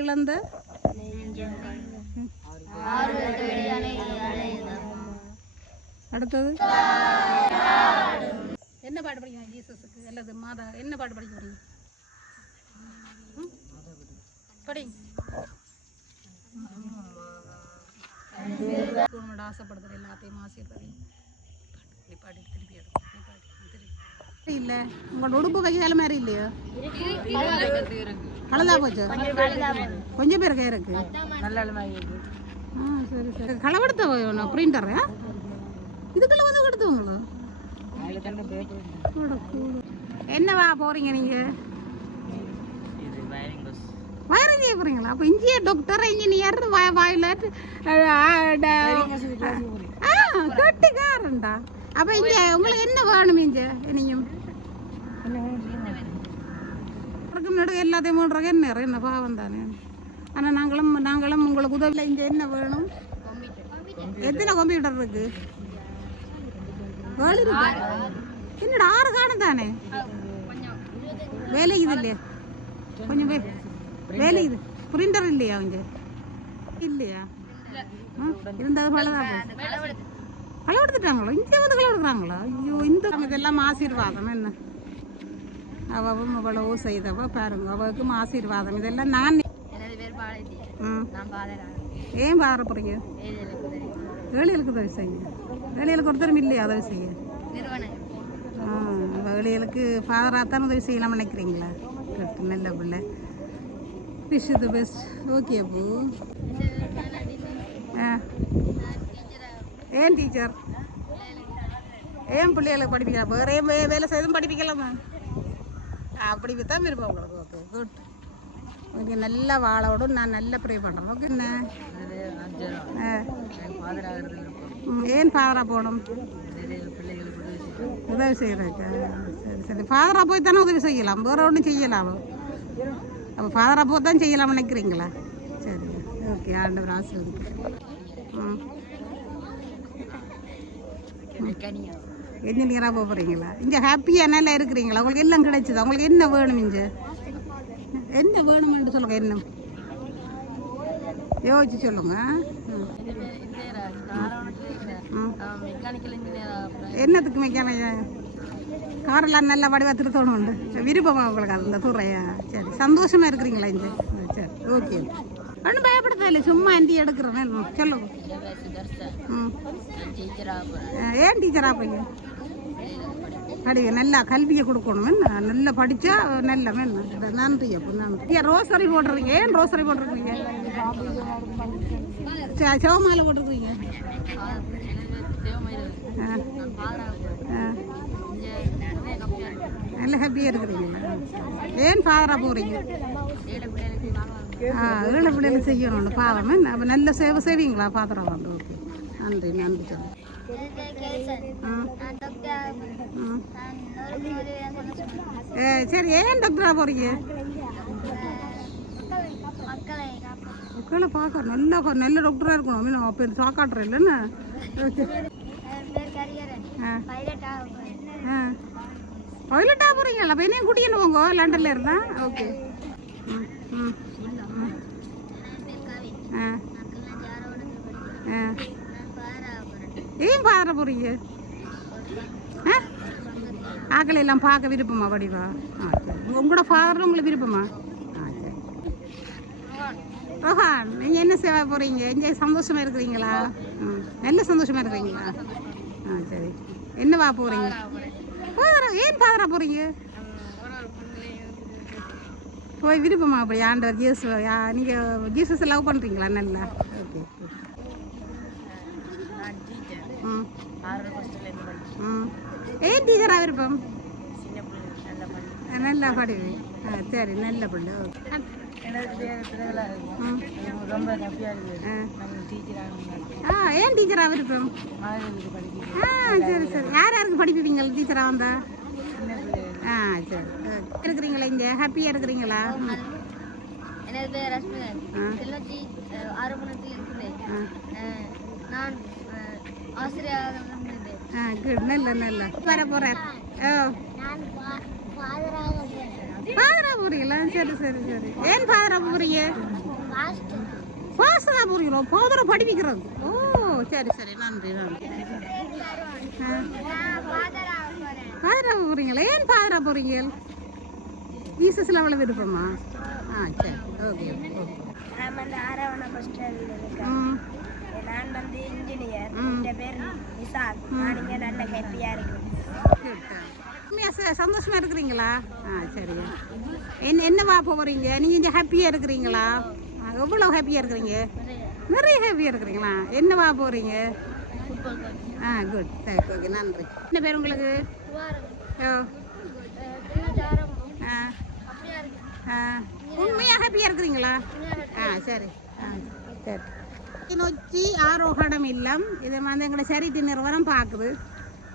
இழந்த அடுத்தது என்ன பாட்டு படிக்கணும் ஜீசஸுக்கு அல்லது மாதா என்ன பாட்டு படிக்க போறீங்க? படிங்க. உன்னோட ஆசைப்படுறது எல்லாத்தையும் ஆசைப்படுறீங்க. பாடி திருப்பி இல்ல உங்களோட உடுப்பு கையால மாதிரி இல்லையோ? கலந்தா போச்சு கொஞ்சம் பேர் கை இருக்கு. சரி சரி களவெடுத்த பிரிண்டர் இதுக்கெல்லாம் வந்து கொடுத்தவங்களோ என்னவா போறீங்க நீங்க? வயரிங் செய்ய போறீங்களா? அப்ப இஞ்சிய டாக்டர் இன்ஜினியர் வாயில கட்டிக்காரண்டா. அப்ப இங்க உங்களுக்கு என்ன வேணும்? இங்க நீங்க எல்லாத்தையும் மூடுறக்கு என்ன பாவம் தானே. ஆனா நாங்களும் உங்களுக்கு உதவில இங்க என்ன வேணும்? எத்தனை கம்ப்யூட்டர் இருக்கு? என்னடா 6 காணும் தானே. வேலை இது இல்லையா? கொஞ்சம் வேலை இது பிரிண்டர் இல்லையா? கொஞ்சம் இல்லையா? இருந்தது பலதான் களை எடுத்துட்டாங்களோ? இங்கே வந்து களை எடுக்கிறாங்களோ? ஐயோ இந்த இதெல்லாம் ஆசீர்வாதம் என்ன அவவும் அவ்வளவோ செய்தவ பாருங்க. அவளுக்கும் ஆசீர்வாதம் இதெல்லாம் நான். ஏன் பார போறீங்க? ஏழைகளுக்கு உதவி செய்யுங்க. ஏழைகளுக்கு ஒருத்தரும் இல்லையா உதவி செய்ய? ஏழைகளுக்கு ஃபாதராகத்தான் உதவி செய்யலாம் நினைக்கிறீங்களா? நல்ல பிள்ளை. Wish the best. ஓகே பூ. ஏன் டீச்சர்? ஏன் பிள்ளைகளுக்கு படிப்பிக்கலாம்? வேற வேலை செய்தும் படிப்பிக்கலாமா? அப்படி தான் விருப்பம் உங்களுக்கு. Okay good. ஓகே நல்லா வாழோடும் நான் நல்லா ப்ரே பண்ணுறேன். ஓகே என்ன ஏன் ஃபாதராக போகணும்? உதவி செய்கிறதுக்கு. சரி சரி ஃபாதராக போய் தானே உதவி செய்யலாம், வேற ஒன்றும் செய்யலாம். அப்போ ஃபாதராக போய் தான் செய்யலாம் நினைக்கிறீங்களா? சரி ஓகே ஆண்டவர் ஆசீர்வதிக்கிறேன். என்ஜினியராக போக போகிறீங்களா? இங்கே ஹாப்பியாக நல்லா இருக்கிறீங்களா? உங்களுக்கு எல்லாம் கிடைச்சதா? உங்களுக்கு என்ன வேணும்? இங்கே என்ன வேணுமென்று சொல்லுங்கள். என்ன யோசிச்சு சொல்லுங்க. என்னத்துக்கு மெக்கானிக்? காரெல்லாம் நல்லா வடிவா திருத்தணும் உண்டு. விருப்பமா உங்களுக்கு அந்த துறையா? சரி சந்தோஷமாக இருக்கிறீங்களா இங்கே? சரி ஓகே ஒன்றும் பயப்படுத்த இல்லை, சும்மா எந்தி எடுக்கிறேன் சொல்லுங்க. ஏன் டீச்சராக போய் படிக்க நல்லா கல்வியை கொடுக்கணும். நல்லா படித்தா நல்ல நன்றி. அப்போ நன்றி. ரோசரி போட்டுருக்கீங்க. ஏன் ரோசரி போட்டிருக்கீங்க? சிவமாலை போட்டிருக்கீங்க. நல்ல ஹாப்பியாக இருக்கிறீங்களா? ஏன் ஃபாதராக போகிறீங்க? ஏழை பிள்ளைகளுக்கு செய்யணும் பாவம். அப்போ நல்ல சேவை செய்வீங்களா ஃபாதராக வந்து? ஓகே நன்றி நன்றி சொல்லுங்கள். சரி ஏன் டாக்டரா போறீங்க? மக்களை பார்க்க நல்ல டாக்டரா இருக்கணும். அப்போ சாக்காட்டுறேன் இல்லைன்னு. பைலட்டா போறீங்களா? அப்போ என்னையும் கூட்டின்னு போங்க லண்டன்ல இருந்தா. ஓகே ஏன் பாதர போறீங்க? ஆக்களை எல்லாம் பார்க்க விருப்பமா வடிவா? உங்களோட ஃபாதர் உங்களுக்கு விருப்பமா? சரி ரோஹான் நீங்கள் என்ன சேவை போகிறீங்க? இங்கே சந்தோஷமாக இருக்கிறீங்களா? நல்ல சந்தோஷமாக இருக்கிறீங்களா? சரி என்னவா போகிறீங்க? ஏன் ஃபாதரா போகிறீங்க? போய் விருப்பமா? அப்படி ஆண்டவர் ஜீசஸ் நீங்கள் ஜீசஸ் லவ் பண்ணுறீங்களா? நல்லா ஓகே. ஏன் டீச்சராக விருப்பம்? நல்லா படிவு. சரி நல்ல பிள்ளை. ஏன் டீச்சராக விருப்பம்? சரி சரி யார் யாருக்கு படிப்பீங்க டீச்சராக வந்தா? சரி இருக்கிறீங்களா? இங்கே ஹாப்பியாக இருக்கிறீங்களா? எனது பேர் ரஷ்மிதன். கிளிநொச்சி ஆரோப்பணத்தில் இருக்கிறேன். நான் ஆசிரியராக நல்ல நல்ல வர போகிறேன். பாதரா போறீங்களா? சரி சரி சரி. ஏன் பாதரா போறீங்க? பாஸ்தா போறீங்களோ? பாதரா படிப்பிக்கிறது. ஓ சரி சரி, நன்றி நன்றி. பாதரா போறீங்களா? ஏன் பாதரா போறீங்க? ஈசஸ்ல அவ்வளோ விருப்பமா? சரி, ஓகே ஓகே. நான் வந்து ஆரவண பஸ் ஸ்டாண்டில் இருக்கேன். நான் வந்து இன்ஜினியர். என் பேர் நிசாத். நான் இங்கே நல்ல ஹாப்பியாக இருக்கேன். சந்தோஷமா இருக்கிறீங்களா? சரியா. என்ன பார்க்க போறீங்க? நீங்கள் இங்கே ஹாப்பியாக இருக்கிறீங்களா? எவ்வளோ ஹாப்பியாக இருக்கிறீங்க? நிறைய ஹாப்பியாக இருக்கிறீங்களா? என்ன பார்க்க போறீங்க? குட், சரி ஓகே, நன்றி. என்ன பேர் உங்களுக்கு? உண்மையாக ஹாப்பியாக இருக்கிறீங்களா? சரி சரி. நொச்சி ஆரோகணம் இல்லம். இதை வந்து எங்களோட சரித்தி நிறுவனம் பார்க்குது.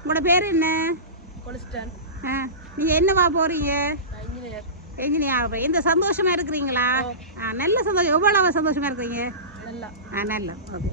உங்களோட பேர் என்ன? நீங்கள் என்னவா போகிறீங்க? என்ஜினியர் ஆகிறேன். இந்த சந்தோஷமாக இருக்கிறீங்களா? நல்ல சந்தோஷம். எவ்வளோ சந்தோஷமாக இருக்கிறீங்க? நல்லா ஓகே.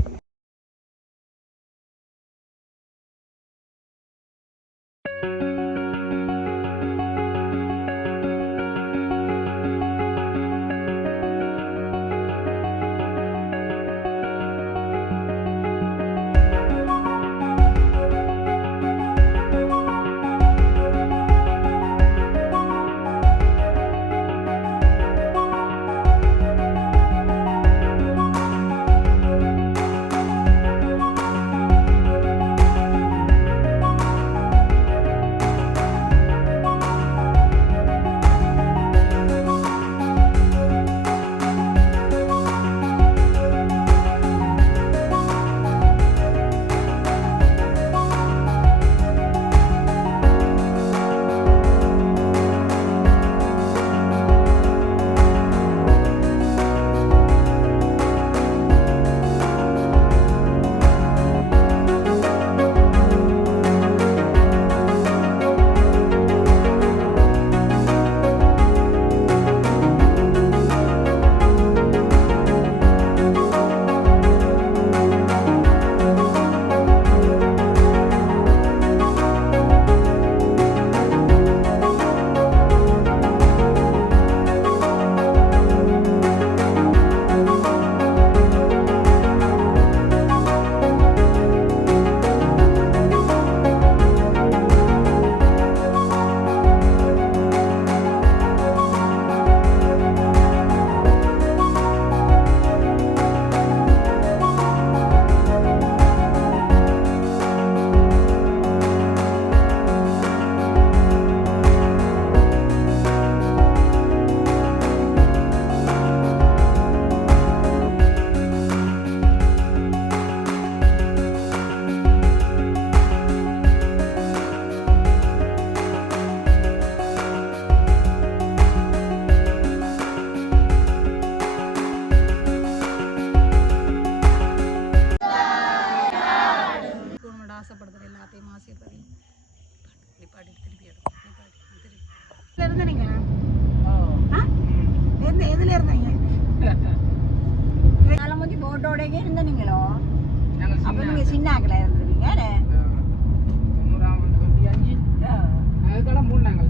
போட்டோடயே இருந்தீங்களோ? அப்ப நீங்க சின்ன ஆக்கல இருந்தீங்க. அதுக்கெல்லாம் மூணு நாங்கள்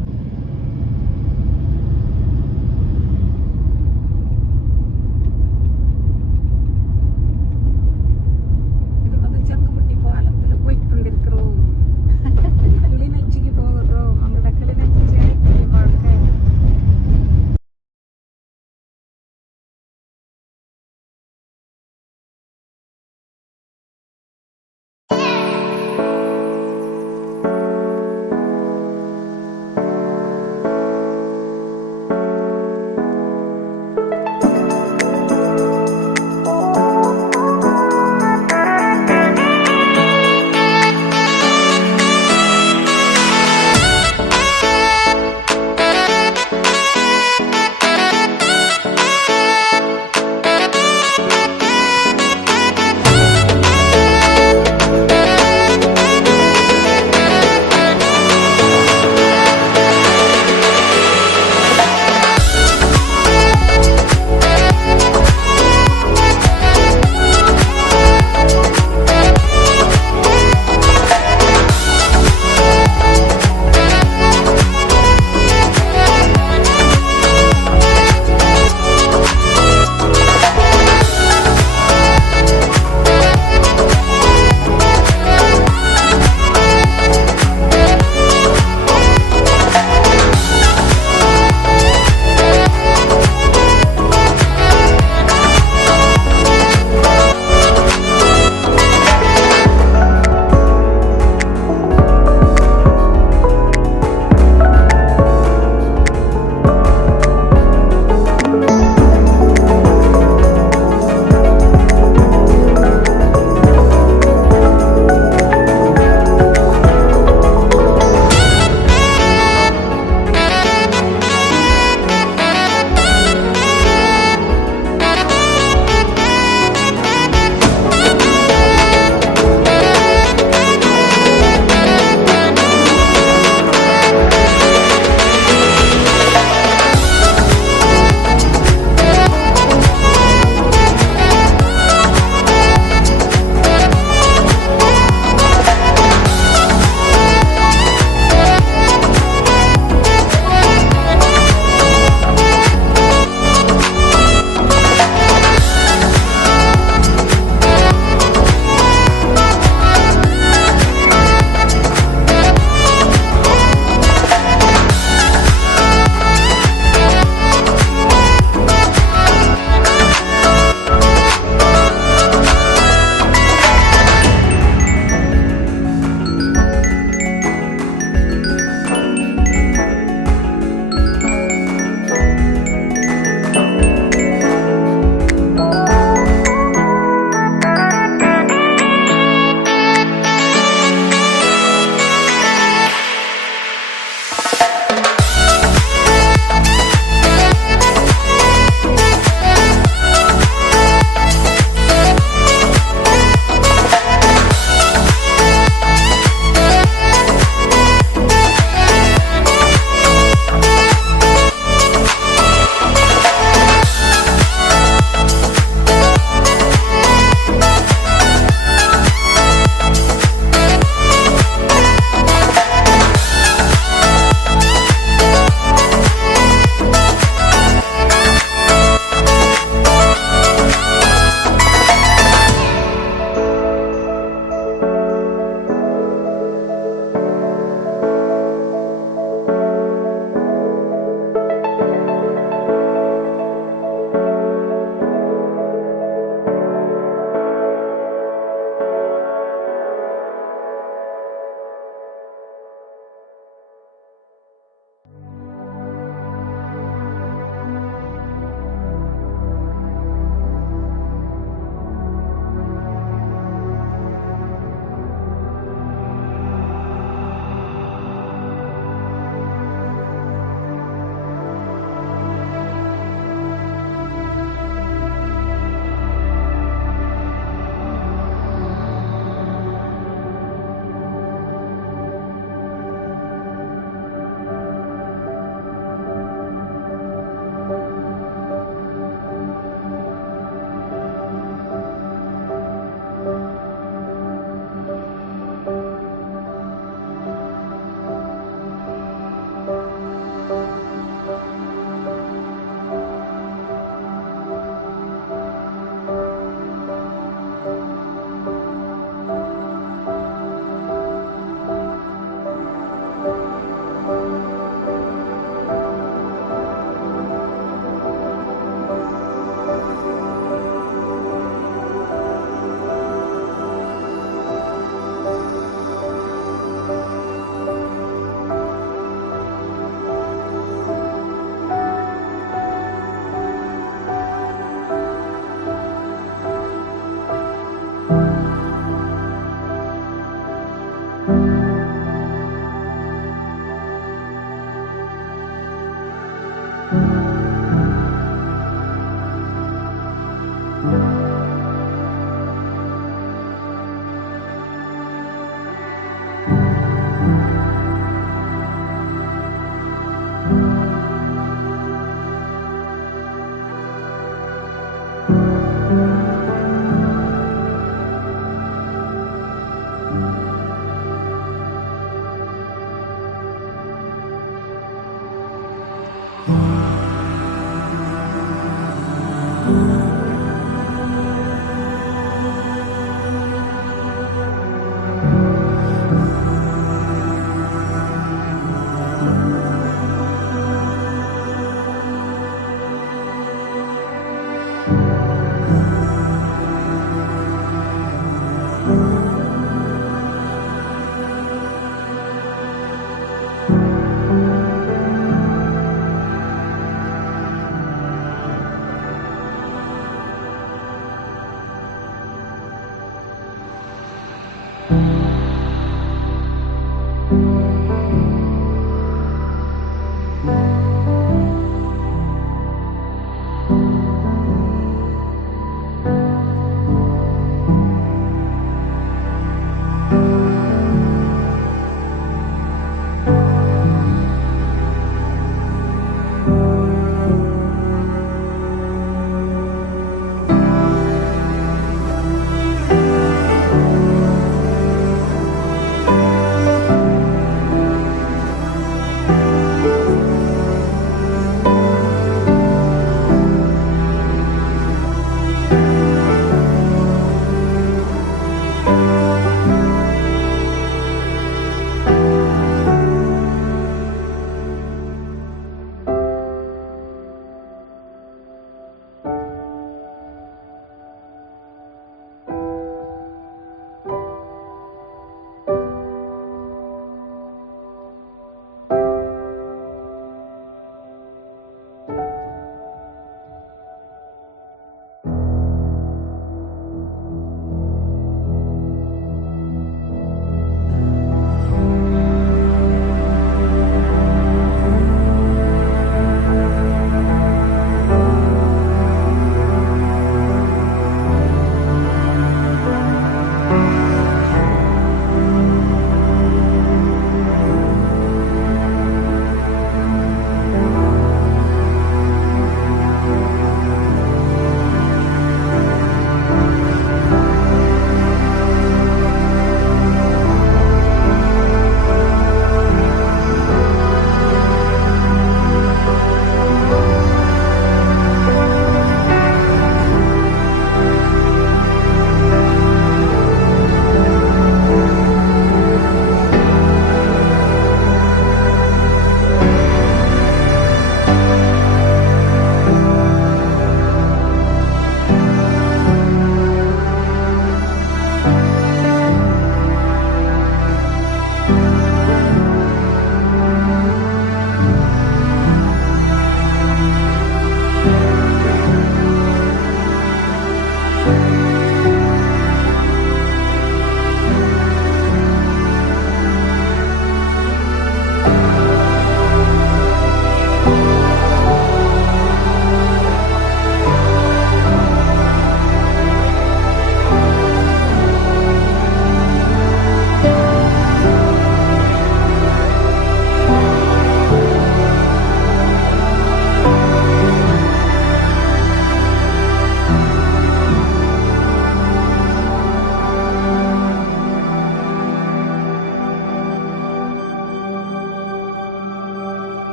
போயிடும்.